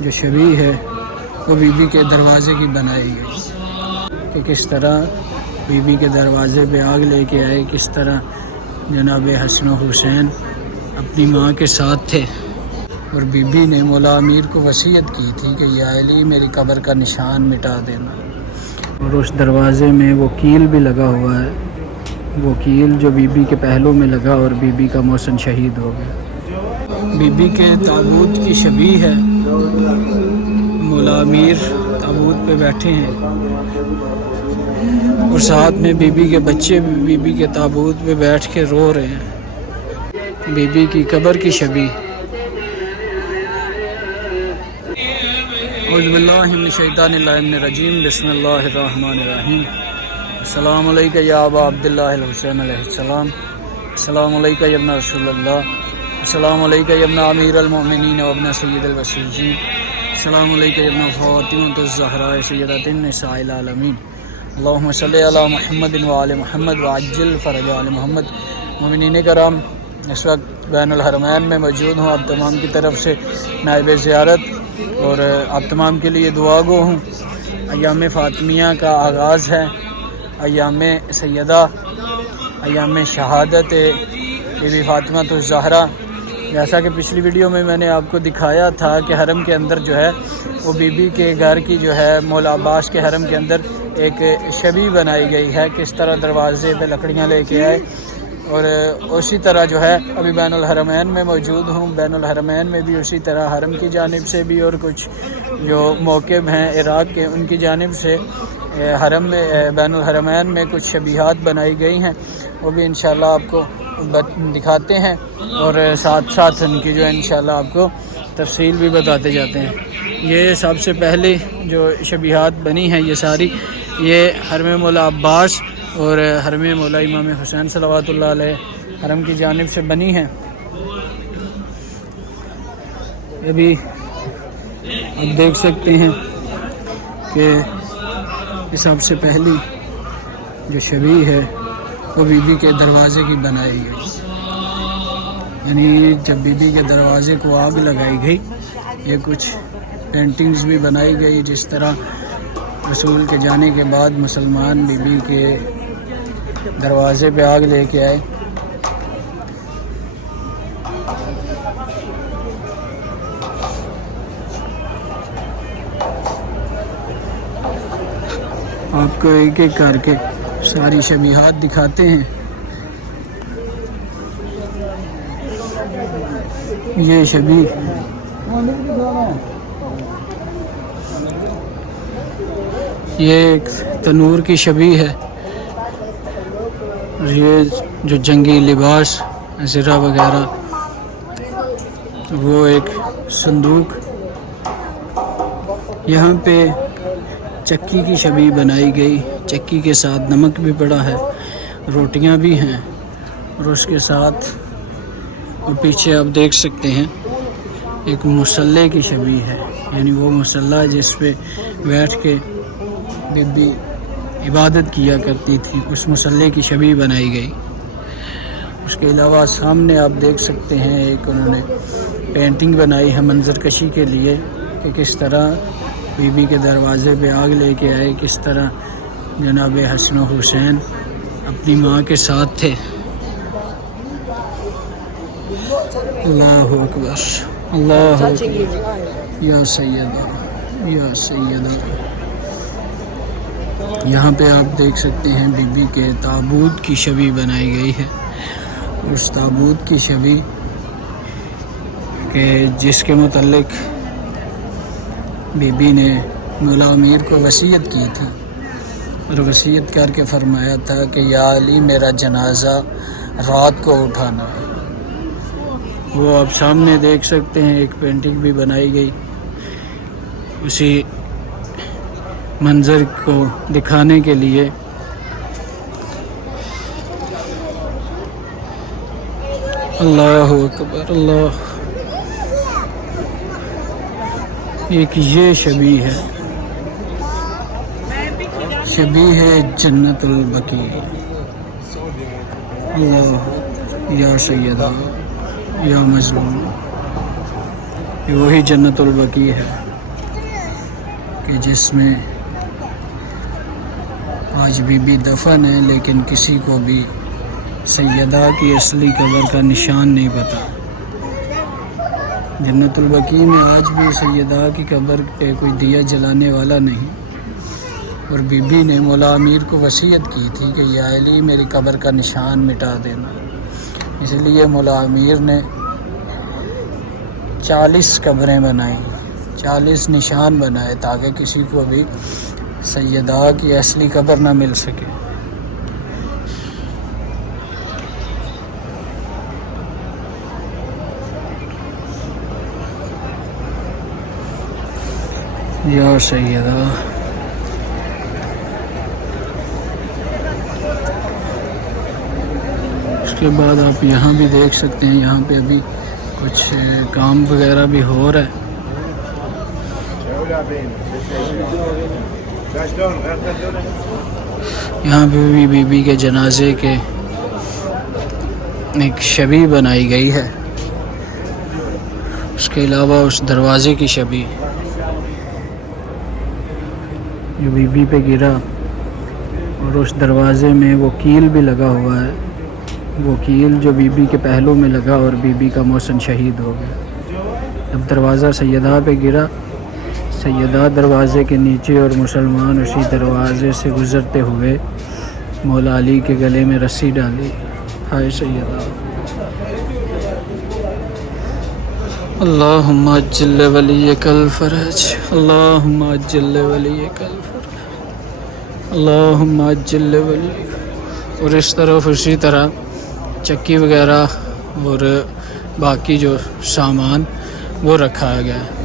جو شبیہ ہے وہ بی بی کے دروازے کی بنائی گئی کہ کس طرح بی بی کے دروازے پہ آگ لے کے آئے، کس طرح جناب حسن و حسین اپنی ماں کے ساتھ تھے، اور بی بی نے مولا امیر کو وصیت کی تھی کہ یا علی میری قبر کا نشان مٹا دینا، اور اس دروازے میں وہ کیل بھی لگا ہوا ہے، وہ کیل جو بی بی کے پہلو میں لگا اور بی بی کا محسن شہید ہو گیا۔ بی بی کے تابوت کی شبیہ ہے، مولا امیر تابوت پہ بیٹھے ہیں اور ساتھ میں بی بی کے بچے بھی بی بی کے تابوت پہ بیٹھ کے رو رہے ہیں۔ بی بی کی قبر کی شبیہ۔ اعوذ باللہ من الشیطان الرجیم، بسم اللہ الرحمن الرحیم۔ السلام علیکہ یا ابا عبداللہ الحسین علیہ السلام، السلام علیکہ یا ابن رسول اللہ، السلام علیکہ یا ابن امیر المؤمنین و ابن سید البشرین، السلام علیکہ یا ابن فاطمۃ الزہراء سیدۃ النساء العالمین، اللہم صلی علی محمد وآل محمد وعجل فرج آل محمد۔ مومنین کرام، اس وقت بین الحرمین میں موجود ہوں، آپ تمام کی طرف سے نائب زیارت اور آپ تمام کے لیے دعا گو ہوں۔ ایام فاطمیہ کا آغاز ہے، ایام سیدہ، ایام شہادت بی بی فاطمۃ الزہرا۔ جیسا کہ پچھلی ویڈیو میں نے آپ کو دکھایا تھا کہ حرم کے اندر جو ہے وہ بی بی کے گھر کی جو ہے مولا عباس کے حرم کے اندر ایک شبیہ بنائی گئی ہے، کس طرح دروازے پہ لکڑیاں لے کے آئے، اور اسی طرح جو ہے ابھی بین الحرمین میں موجود ہوں۔ بین الحرمین میں بھی اسی طرح حرم کی جانب سے بھی اور کچھ جو موقب ہیں عراق کے ان کی جانب سے حرم میں بین الحرمین میں کچھ شبیہات بنائی گئی ہیں، وہ بھی انشاءاللہ آپ کو دکھاتے ہیں اور ساتھ ساتھ ان کی جو ہے انشاءاللہ آپ کو تفصیل بھی بتاتے جاتے ہیں۔ یہ سب سے پہلے جو شبیہات بنی ہیں یہ ساری یہ حرم مولا عباس اور حرم مولا امام حسین صلوات اللہ علیہ حرم کی جانب سے بنی ہیں۔ یہ بھی آپ دیکھ سکتے ہیں کہ یہ سب سے پہلی جو شبیہ ہے وہ بی بی کے دروازے کی بنائی گئی، یعنی جب بی بی کے دروازے کو آگ لگائی گئی، یہ کچھ پینٹنگز بھی بنائی گئی، جس طرح رسول کے جانے کے بعد مسلمان بی بی کے دروازے پہ آگ لے کے آئے۔ آپ کو ایک ایک کر کے ساری شبیہات دکھاتے ہیں۔ یہ شبیہ یہ ایک تنور کی شبیہ ہے، اور یہ جو جنگی لباس زرہ وغیرہ، وہ ایک صندوق۔ یہاں پہ چکی کی شبیہ بنائی گئی، چکی کے ساتھ نمک بھی پڑا ہے، روٹیاں بھی ہیں، اور اس کے ساتھ وہ پیچھے آپ دیکھ سکتے ہیں ایک مصلی کی شبیہ ہے، یعنی وہ مصلی جس پہ بیٹھ کے بی بی عبادت کیا کرتی تھی، اس مصلی کی شبیہ بنائی گئی۔ اس کے علاوہ سامنے آپ دیکھ سکتے ہیں ایک انہوں نے پینٹنگ بنائی ہے منظر کشی کے لیے کہ کس طرح بی بی کے دروازے پہ آگ لے کے آئے، کس طرح جناب حسن و حسین اپنی ماں کے ساتھ تھے۔ اللہ اکبر، اللہ اکبر، یا سیدہ یا سیدہ۔ یہاں پہ آپ دیکھ سکتے ہیں بی بی کے تابوت کی شبیہ بنائی گئی ہے، اس تابوت کی شبیہ کہ جس کے متعلق بی بی نے مولا امیر کو وصیت کی تھی، اور وصیت کر کے فرمایا تھا کہ یا علی میرا جنازہ رات کو اٹھانا۔ وہ آپ سامنے دیکھ سکتے ہیں ایک پینٹنگ بھی بنائی گئی اسی منظر کو دکھانے کے لیے۔ اللہ اکبر، اللہ۔ ایک یہ شبیہ ہے، شبیہ ہے جنت البقیع۔ اللہ، یا سیدہ یا مظلوم، یہ وہی جنت البقیع ہے۔ کہ جس میں آج بی بی دفن ہے، لیکن کسی کو بھی سیدہ کی اصلی قبر کا نشان نہیں پتہ۔ جنت البقیع میں آج بھی سیدہ کی قبر پہ کوئی دیا جلانے والا نہیں، اور بی بی نے مولا امیر کو وصیت کی تھی کہ یا علی میری قبر کا نشان مٹا دینا، اس لیے مولا امیر نے 40 قبریں بنائیں، 40 نشان بنائے تاکہ کسی کو بھی سیدہ کی اصلی قبر نہ مل سکے۔ یا سیدہ اس کے بعد آپ یہاں بھی دیکھ سکتے ہیں، یہاں پہ ابھی کچھ کام وغیرہ بھی ہو رہا ہے۔ یہاں پہ بھی بی بی کے جنازے کے ایک شبیہ بنائی گئی ہے، اس کے علاوہ اس دروازے کی شبیہ جو بی بی پہ گرا، اور اس دروازے میں وہ کیل بھی لگا ہوا ہے، وہ کیل جو بی بی کے پہلو میں لگا اور بی بی کا محسن شہید ہو گیا۔ جب دروازہ سیدہ پہ گرا، سیدہ دروازے کے نیچے اور مسلمان اسی دروازے سے گزرتے ہوئے مولا علی کے گلے میں رسی ڈالی۔ ہائے سیدہ، اللہم عجل ولیک الفرج، اللہم عجل ولیک الفرج، اللہم عجل ولیک۔ اور اس طرف اسی طرح چکی وغیرہ اور باقی جو سامان وہ رکھا گیا ہے۔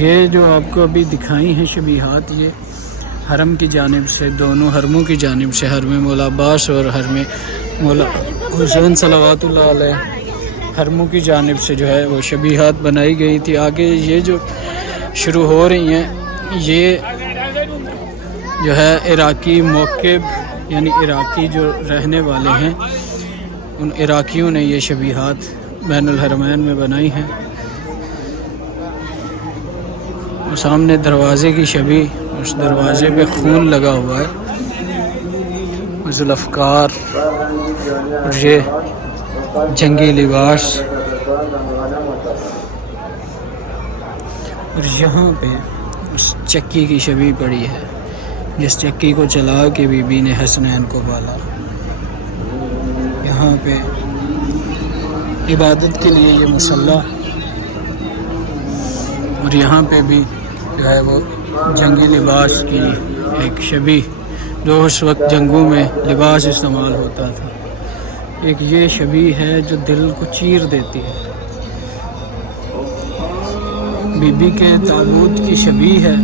یہ جو آپ کو ابھی دکھائی ہیں شبیہات، یہ حرم کی جانب سے، دونوں حرموں کی جانب سے، حرم مولا عباس اور حرم مولا حسین صلوات اللہ علیہ، حرموں کی جانب سے جو ہے وہ شبیہات بنائی گئی تھی۔ آگے یہ جو شروع ہو رہی ہیں، یہ جو ہے عراقی موقب، یعنی عراقی جو رہنے والے ہیں، ان عراقیوں نے یہ شبیہات بین الحرمین میں بنائی ہیں۔ اور سامنے دروازے کی شبیہ، اس دروازے پہ خون لگا ہوا ہے، ذوالفقار، اور یہ جنگی لباس، اور یہاں پہ اس چکی کی شبیہ پڑی ہے جس چکی کو چلا کے بی بی نے حسنین کو پالا۔ یہاں پہ عبادت کے لیے یہ مصلی، اور یہاں پہ بھی جو ہے وہ جنگی لباس کی ایک شبیہ جو اس وقت جنگوں میں لباس استعمال ہوتا تھا، ایک یہ شبیہ ہے جو دل کو چیر دیتی ہے۔ بی بی کے تابوت کی شبیہ ہے،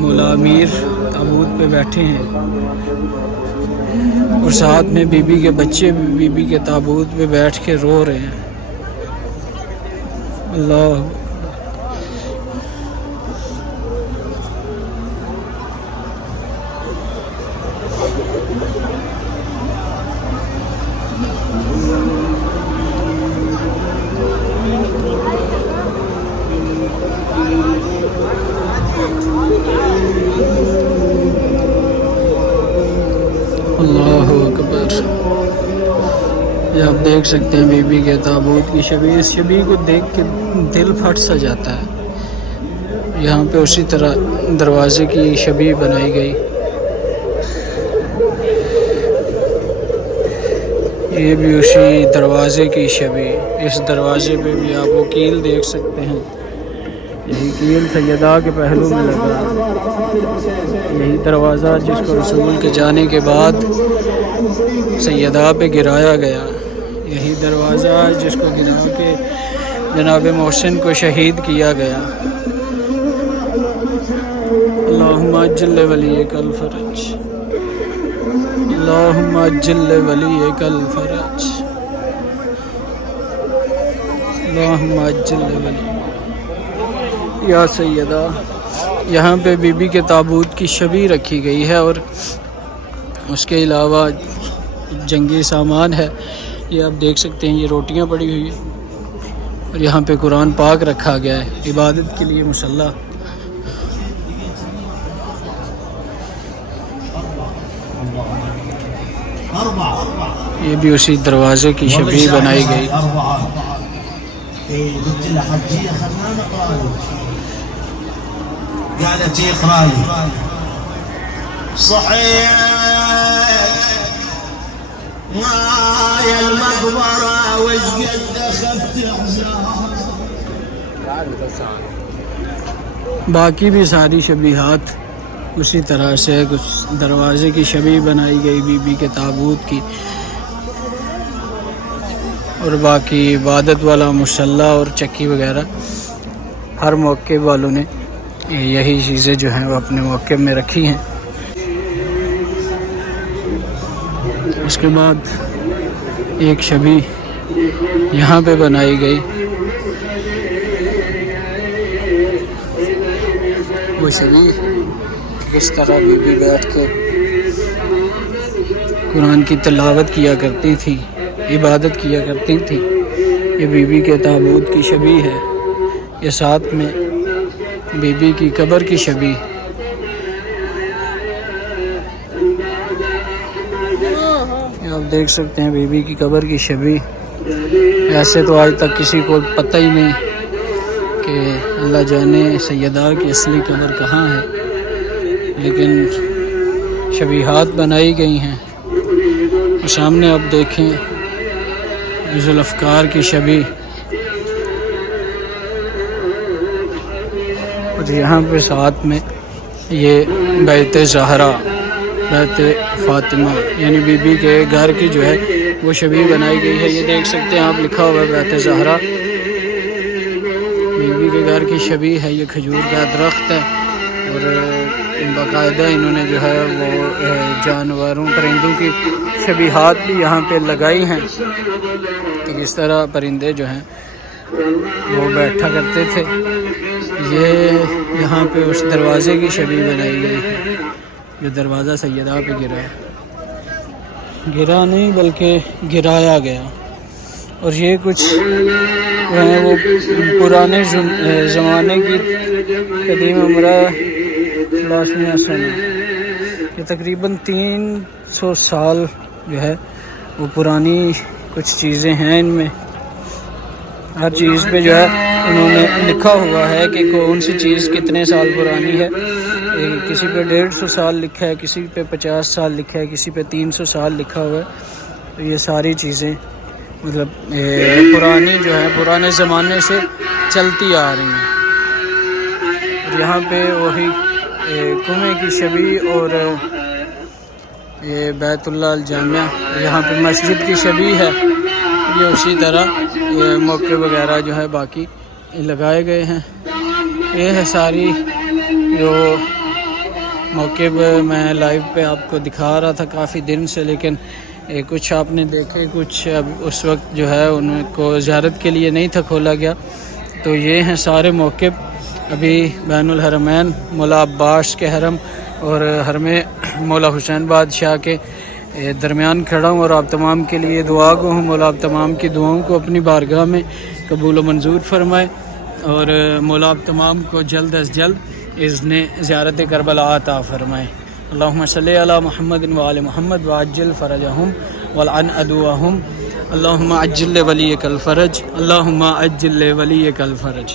مولا امیر تابوت پہ بیٹھے ہیں، اور ساتھ میں بی بی کے بچے بھی بی بی کے تابوت پہ بیٹھ کے رو رہے ہیں۔ اللہ اللہ اکبر۔ یہ آپ دیکھ سکتے ہیں بی بی کے تابوت کی شبیہ، اس شبیہ کو دیکھ کے دل پھٹ سا جاتا ہے۔ یہاں پہ اسی طرح دروازے کی شبیہ بنائی گئی، یہ بھی اسی دروازے کی شبیہ۔ اس دروازے پہ بھی آپ وہ کیل دیکھ سکتے ہیں، یہی کیل سیدہ کے پہلو میں لگا، یہی دروازہ جس کو رسول کے جانے کے بعد سیدہ پہ گرایا گیا، یہی دروازہ جس کو گرا کے جناب محسن کو شہید کیا گیا۔ اللہم عجل ولیک الفرج، اللہم عجل ولیک الفرج، اللہم عجل ولیک۔ یا سیدہ، یہاں پہ بی بی کے تابوت کی شبیہ رکھی گئی ہے، اور اس کے علاوہ جنگی سامان ہے، یہ آپ دیکھ سکتے ہیں، یہ روٹیاں پڑی ہوئی ہیں، اور یہاں پہ قرآن پاک رکھا گیا ہے عبادت کے لیے مصلی۔ یہ بھی اسی دروازے کی شبیہ بنائی گئی. قالت اقرأ لي صحيح معايا المقبرة وش قد اخذت احزان. باقی بھی ساری شبیہات اسی طرح سے. کچھ دروازے کی شبیہ بنائی گئی بی بی کے تابوت کی، اور باقی عبادت والا مصلی اور چکی وغیرہ ہر موقع والوں نے یہی چیزیں جو ہیں وہ اپنے موقع میں رکھی ہیں. اس کے بعد ایک شبیہ یہاں پہ بنائی گئی. وہ شبیہ اس طرح بی بی بیٹھ کے قرآن کی تلاوت کیا کرتی تھی، عبادت کیا کرتی تھی. یہ بی بی کے تابوت کی شبیہ ہے. یہ ساتھ میں بی بی کی قبر کی شبیہ. آپ دیکھ سکتے ہیں بی بی کی قبر کی شبیہ. ایسے تو آج تک کسی کو پتہ ہی نہیں کہ اللہ جانے سیدہ کی اصلی قبر کہاں ہے، لیکن شبیہات بنائی گئی ہیں. سامنے آپ دیکھیں ذوالفقار کی شبیہ، اور یہاں پہ ساتھ میں یہ بیت زہرا، بیت فاطمہ یعنی بی بی کے گھر کی جو ہے وہ شبیہ بنائی گئی ہے. یہ دیکھ سکتے ہیں آپ، لکھا ہوا ہے بیت زہرا. بی بی کے گھر کی شبیہ ہے. یہ کھجور کا درخت ہے، اور باقاعدہ انہوں نے جو ہے وہ جانوروں پرندوں کی شبیہات بھی یہاں پہ لگائی ہیں کہ کس طرح پرندے جو ہیں وہ بیٹھا کرتے تھے. یہ یہاں پہ اس دروازے کی شبیہ بنائی گئی ہے جو دروازہ سیدہ پہ گرا نہیں بلکہ گرایا گیا. اور یہ کچھ جو ہیں وہ پرانے زمانے کی قدیم عمرہ لاسمیہ سنہ، یہ تقریباً 300 سال جو ہے وہ پرانی کچھ چیزیں ہیں. ان میں ہر چیز پہ جو ہے انہوں نے لکھا ہوا ہے کہ کون سی چیز کتنے سال پرانی ہے. کسی پہ 150 سال لکھا ہے، کسی پہ 50 سال لکھا ہے، کسی پہ 300 سال لکھا ہوا ہے. تو یہ ساری چیزیں مطلب پرانی جو ہے پرانے زمانے سے چلتی آ رہی ہیں. اور یہاں پہ وہی کنویں کی شبیہ اور یہ بیت اللہ الجامعہ، یہاں پہ مسجد کی شبیہ ہے. یہ اسی طرح موقع وغیرہ جو ہے باقی لگائے گئے ہیں. یہ ہے ساری جو موقع میں لائیو پہ آپ کو دکھا رہا تھا کافی دن سے، لیکن کچھ آپ نے دیکھے، کچھ اب اس وقت جو ہے ان کو زیارت کے لیے نہیں تھا کھولا گیا. تو یہ ہیں سارے موقع. ابھی بین الحرمین مولا عباس کے حرم اور حرم مولا حسین بادشاہ کے درمیان کھڑا ہوں، اور آپ تمام کے لیے دعا گو ہوں. مولا آپ تمام کی دعاؤں کو اپنی بارگاہ میں قبول و منظور فرمائے، اور مولا آپ تمام کو جلد از جلد اذن زیارت کربلا عطا فرمائے. اللہم صلی علی محمد وآل محمد وعجل فرجہم والعن عدوہم. اللہم عجل ولیک الفرج، اللہم عجل ولیک الفرج.